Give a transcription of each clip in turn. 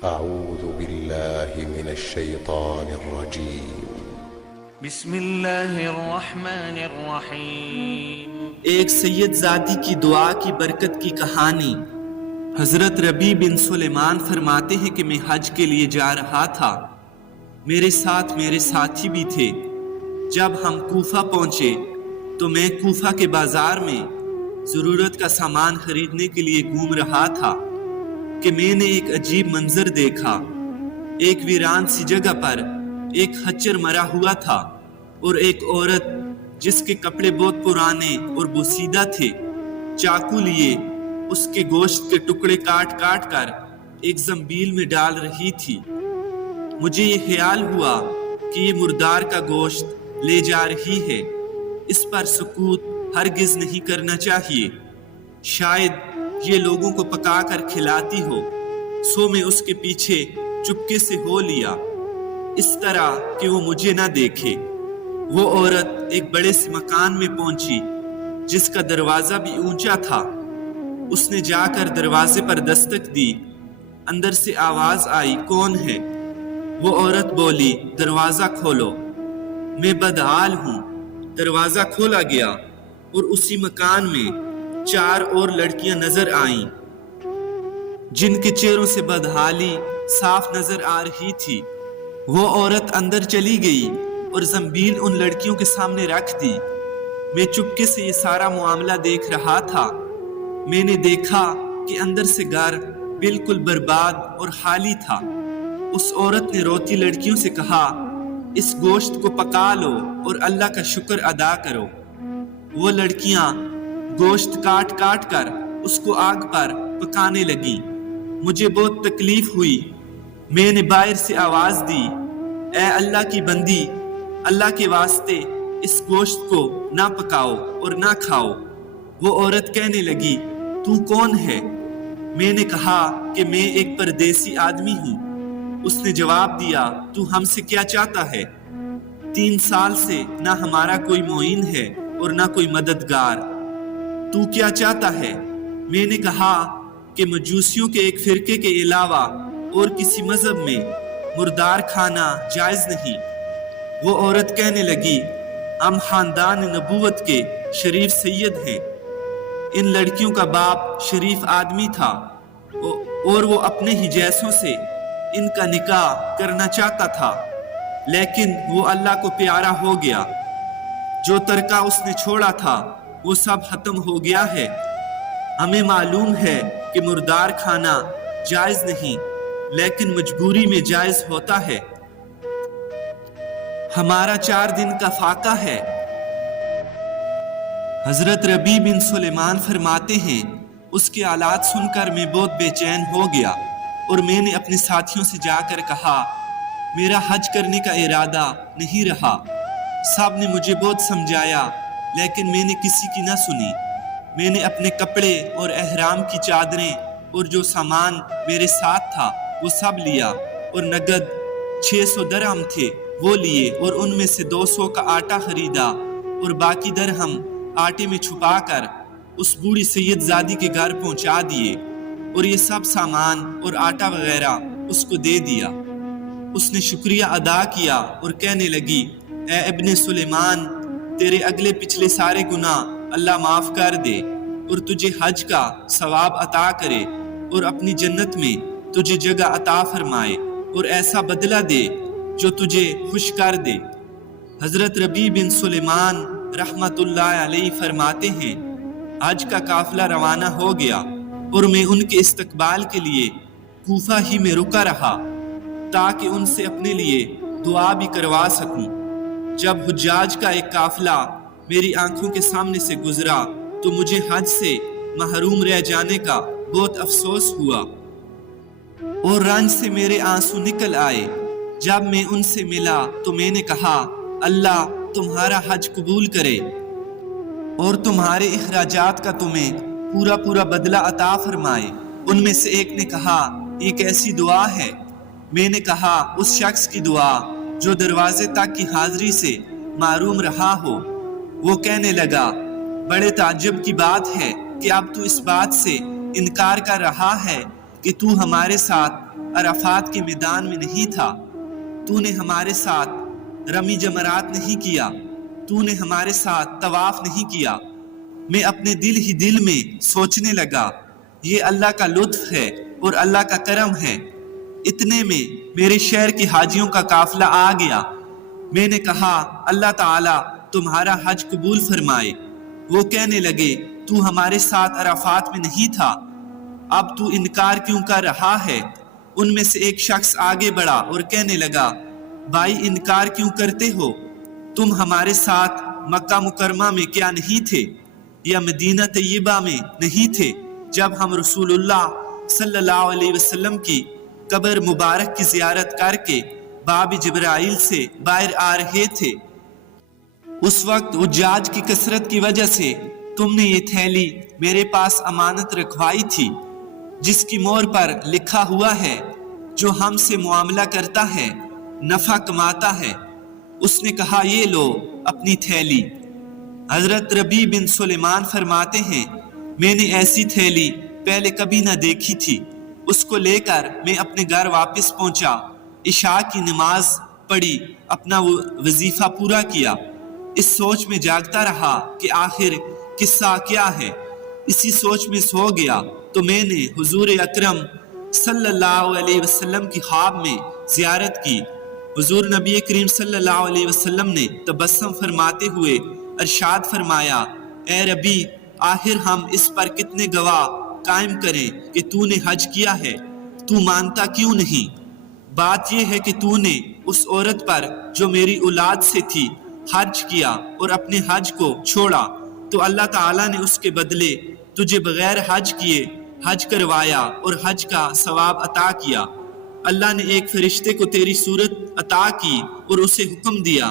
أعوذ بالله من الشيطان الرجيم بسم اللہ الرحمن الرحیم۔ ایک سید زادی کی دعا کی برکت کی کہانی۔ حضرت ربیع بن سلیمان فرماتے ہیں کہ میں حج کے لیے جا رہا تھا، میرے ساتھ میرے ساتھی بھی تھے۔ جب ہم کوفہ پہنچے تو میں کوفہ کے بازار میں ضرورت کا سامان خریدنے کے لیے گھوم رہا تھا کہ میں نے ایک عجیب منظر دیکھا۔ ایک ویران سی جگہ پر ایک خچر مرا ہوا تھا اور ایک عورت جس کے کپڑے بہت پرانے اور بوسیدہ تھے، چاقو لیے اس کے گوشت کے ٹکڑے کاٹ کاٹ کر ایک زنبیل میں ڈال رہی تھی۔ مجھے یہ خیال ہوا کہ یہ مردار کا گوشت لے جا رہی ہے، اس پر سکوت ہرگز نہیں کرنا چاہیے، شاید یہ لوگوں کو پکا کر کھلاتی ہو، سو میں اس کے پیچھے چپکے سے ہو لیا، اس طرح کہ وہ مجھے نہ دیکھے۔ وہ عورت ایک بڑے سے مکان میں پہنچی جس کا دروازہ بھی اونچا تھا۔ اس نے جا کر دروازے پر دستک دی، اندر سے آواز آئی، کون ہے؟ وہ عورت بولی، دروازہ کھولو، میں بدحال ہوں۔ دروازہ کھولا گیا اور اسی مکان میں 4 اور لڑکیاں نظر آئیں جن کے چہروں سے بدحالی صاف نظر آ رہی تھی۔ وہ عورت اندر چلی گئی اور زنبیل ان لڑکیوں کے سامنے رکھ دی۔ میں چپکے سے یہ سارا معاملہ دیکھ رہا تھا۔ میں نے دیکھا کہ اندر سے گھر بالکل برباد اور خالی تھا۔ اس عورت نے روتی لڑکیوں سے کہا، اس گوشت کو پکا لو اور اللہ کا شکر ادا کرو۔ وہ لڑکیاں گوشت کاٹ کاٹ کر اس کو آگ پر پکانے لگیں۔ مجھے بہت تکلیف ہوئی۔ میں نے باہر سے آواز دی، اے اللہ کی بندی، اللہ کے واسطے اس گوشت کو نہ پکاؤ اور نہ کھاؤ۔ وہ عورت کہنے لگی، تو کون ہے؟ میں نے کہا کہ میں ایک پردیسی آدمی ہوں۔ اس نے جواب دیا، تو ہم سے کیا چاہتا ہے؟ 3 سال سے نہ ہمارا کوئی معین ہے اور نہ کوئی مددگار، تو کیا چاہتا ہے؟ میں نے کہا کہ مجوسیوں کے ایک فرقے کے علاوہ اور کسی مذہب میں مردار کھانا جائز نہیں۔ وہ عورت کہنے لگی، ہم خاندان نبوت کے شریف سید ہیں۔ ان لڑکیوں کا باپ شریف آدمی تھا اور وہ اپنے ہی جیسوں سے ان کا نکاح کرنا چاہتا تھا، لیکن وہ اللہ کو پیارا ہو گیا۔ جو ترکہ اس نے چھوڑا تھا وہ سب ختم ہو گیا ہے۔ ہمیں معلوم ہے کہ مردار کھانا جائز نہیں، لیکن مجبوری میں جائز ہوتا ہے۔ ہمارا 4 دن کا فاقہ ہے۔ حضرت ربیع بن سلیمان فرماتے ہیں، اس کے حالات سن کر میں بہت بے چین ہو گیا اور میں نے اپنے ساتھیوں سے جا کر کہا، میرا حج کرنے کا ارادہ نہیں رہا۔ سب نے مجھے بہت سمجھایا لیکن میں نے کسی کی نہ سنی۔ میں نے اپنے کپڑے اور احرام کی چادریں اور جو سامان میرے ساتھ تھا وہ سب لیا، اور نقد 600 درہم تھے وہ لیے، اور ان میں سے 200 کا آٹا خریدا اور باقی درہم آٹے میں چھپا کر اس بوڑھی سید زادی کے گھر پہنچا دیے، اور یہ سب سامان اور آٹا وغیرہ اس کو دے دیا۔ اس نے شکریہ ادا کیا اور کہنے لگی، اے ابن سلیمان، تیرے اگلے پچھلے سارے گناہ اللہ معاف کر دے اور تجھے حج کا ثواب عطا کرے اور اپنی جنت میں تجھے جگہ عطا فرمائے اور ایسا بدلہ دے جو تجھے خوش کر دے۔ حضرت ربیع بن سلیمان رحمت اللہ علیہ فرماتے ہیں، حج کا قافلہ روانہ ہو گیا اور میں ان کے استقبال کے لیے کوفہ ہی میں رکا رہا تاکہ ان سے اپنے لیے دعا بھی کروا سکوں۔ جب حجاج کا ایک قافلہ میری آنکھوں کے سامنے سے گزرا تو مجھے حج سے محروم رہ جانے کا بہت افسوس ہوا اور رنج سے میرے آنسو نکل آئے۔ جب میں ان سے ملا تو میں نے کہا، اللہ تمہارا حج قبول کرے اور تمہارے اخراجات کا تمہیں پورا پورا بدلہ عطا فرمائے۔ ان میں سے ایک نے کہا، یہ کیسی دعا ہے؟ میں نے کہا، اس شخص کی دعا جو دروازے تک کی حاضری سے محروم رہا ہو۔ وہ کہنے لگا، بڑے تعجب کی بات ہے کہ اب تو اس بات سے انکار کر رہا ہے کہ تو ہمارے ساتھ عرفات کے میدان میں نہیں تھا، تو نے ہمارے ساتھ رمی جمرات نہیں کیا، تو نے ہمارے ساتھ طواف نہیں کیا۔ میں اپنے دل ہی دل میں سوچنے لگا، یہ اللہ کا لطف ہے اور اللہ کا کرم ہے۔ اتنے میں میرے شہر کے حاجیوں کا قافلہ آ گیا۔ میں نے کہا، اللہ تعالیٰ تمہارا حج قبول فرمائے۔ وہ کہنے لگے، تو ہمارے ساتھ عرفات میں نہیں تھا، اب تو انکار کیوں کر رہا ہے؟ ان میں سے ایک شخص آگے بڑھا اور کہنے لگا، بھائی انکار کیوں کرتے ہو؟ تم ہمارے ساتھ مکہ مکرمہ میں کیا نہیں تھے یا مدینہ طیبہ میں نہیں تھے جب ہم رسول اللہ صلی اللہ علیہ وسلم کی قبر مبارک کی زیارت کر کے باب جبرائیل سے باہر آ رہے تھے؟ اس وقت حجاج کی کثرت کی وجہ سے تم نے یہ تھیلی میرے پاس امانت رکھوائی تھی، جس کی مہر پر لکھا ہوا ہے، جو ہم سے معاملہ کرتا ہے نفع کماتا ہے۔ اس نے کہا، یہ لو اپنی تھیلی۔ حضرت ربیع بن سلیمان فرماتے ہیں، میں نے ایسی تھیلی پہلے کبھی نہ دیکھی تھی۔ اس کو لے کر میں اپنے گھر واپس پہنچا، عشاء کی نماز پڑھی، اپنا وظیفہ پورا کیا۔ اس سوچ میں جاگتا رہا کہ آخر قصہ کیا ہے۔ اسی سوچ میں سو گیا تو میں نے حضور اکرم صلی اللہ علیہ وسلم کی خواب میں زیارت کی۔ حضور نبی کریم صلی اللہ علیہ وسلم نے تبسم فرماتے ہوئے ارشاد فرمایا، اے ربی، آخر ہم اس پر کتنے گواہ قائم کریں کہ تو نے حج کیا ہے، تو مانتا کیوں نہیں؟ بات یہ ہے کہ تو نے اس عورت پر جو میری اولاد سے تھی حج کیا اور اپنے حج کو چھوڑا، تو اللہ تعالیٰ نے اس کے بدلے تجھے بغیر حج کیے حج کروایا اور حج کا ثواب عطا کیا۔ اللہ نے ایک فرشتے کو تیری صورت عطا کی اور اسے حکم دیا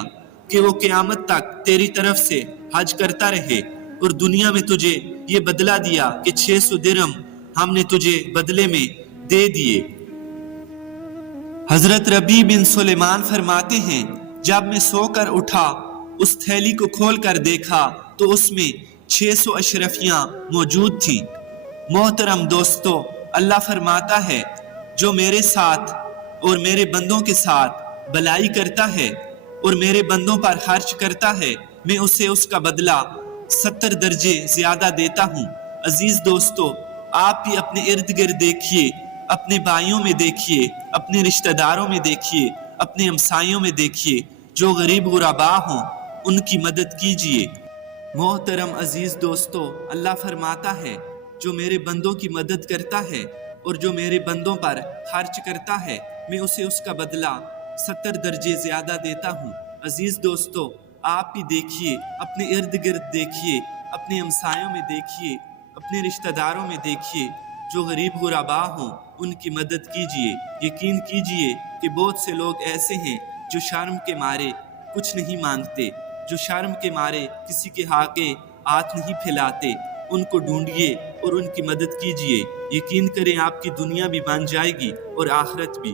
کہ وہ قیامت تک تیری طرف سے حج کرتا رہے، اور دنیا میں تجھے یہ بدلہ دیا کہ 600 درہم ہم نے تجھے بدلے میں دے دیے۔ حضرت ربیع بن سلیمان فرماتے ہیں، جب میں سو کر اٹھا، اس تھیلی کو کھول کر دیکھا تو اس میں 600 اشرفیاں موجود تھیں۔ محترم دوستو، اللہ فرماتا ہے، جو میرے ساتھ اور میرے بندوں کے ساتھ بھلائی کرتا ہے اور میرے بندوں پر خرچ کرتا ہے، میں اسے اس کا بدلہ 70 درجے زیادہ دیتا ہوں۔ عزیز دوستو، آپ بھی اپنے ارد گرد دیکھیے، اپنے بھائیوں میں دیکھیے، اپنے رشتہ داروں میں دیکھیے، اپنے ہمسایوں میں دیکھیے، جو غریب غربا ہوں ان کی مدد کیجیے۔ محترم عزیز دوستو، اللہ فرماتا ہے، جو میرے بندوں کی مدد کرتا ہے اور جو میرے بندوں پر خرچ کرتا ہے، میں اسے اس کا بدلہ 70 درجے زیادہ دیتا ہوں۔ عزیز دوستو، آپ بھی دیکھیے، اپنے ارد گرد دیکھیے، اپنے ہمسایوں میں دیکھیے، اپنے رشتہ داروں میں دیکھیے، جو غریب غربا ہوں ان کی مدد کیجیے۔ یقین کیجیے کہ بہت سے لوگ ایسے ہیں جو شرم کے مارے کچھ نہیں مانگتے، جو شرم کے مارے کسی کے آگے ہاتھ نہیں پھیلاتے۔ ان کو ڈھونڈیے اور ان کی مدد کیجیے۔ یقین کریں، آپ کی دنیا بھی بن جائے گی اور آخرت بھی۔